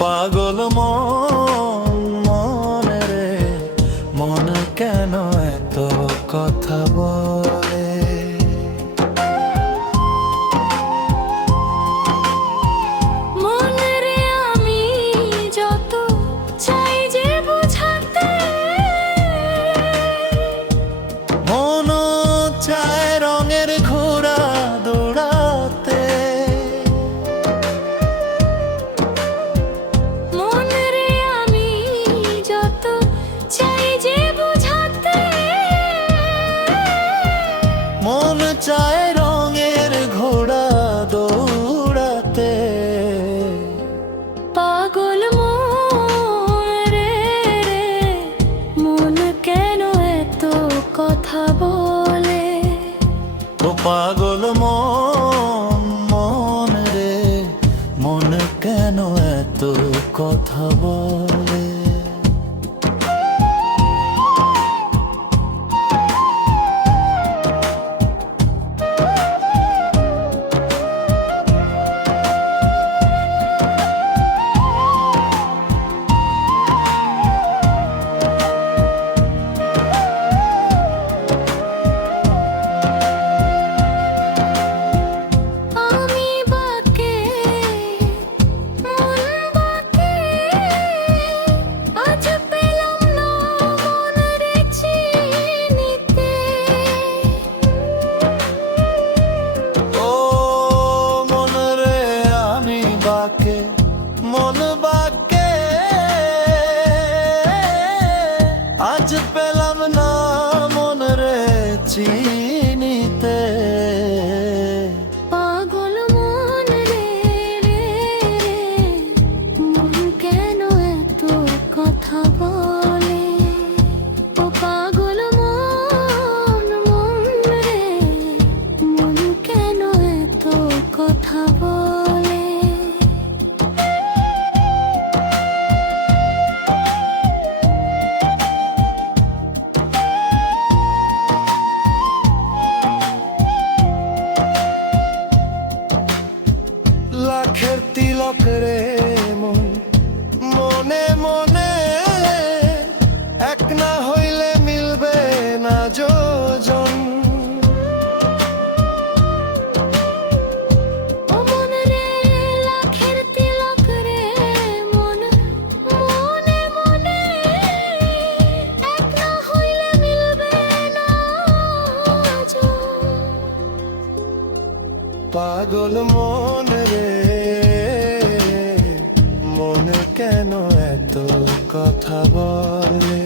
পাগল মন রে, মন কেন এত কথা বলে? মনে রে আমি যত চাই যে বোঝাতে, মন চায় রঙের ঘোড়া দৌড়াতে। মন চায় রঙের ঘোড়া দৌড়াতে। পাগল মন রে, মন কেন এত কথা বলে? ও পাগল মন রে, মন কেন এত কথা বলে? মন বাকে আজ পেলাম না মন রে চিনিতে। পাগল মন রে, মন কেন এত কথা বলে? ও পাগল মন রে, মন কেন এত কথা বলে? লাখের তিলক রে মন, মনে মনে এক না হইলে মিলবে না যোজন। ও মন রে লাখের তিলক রে মন, মনে মনে এক না হইলে মিলবে না যোজন। পাগল মন রে, মন কেন এত কথা বলে?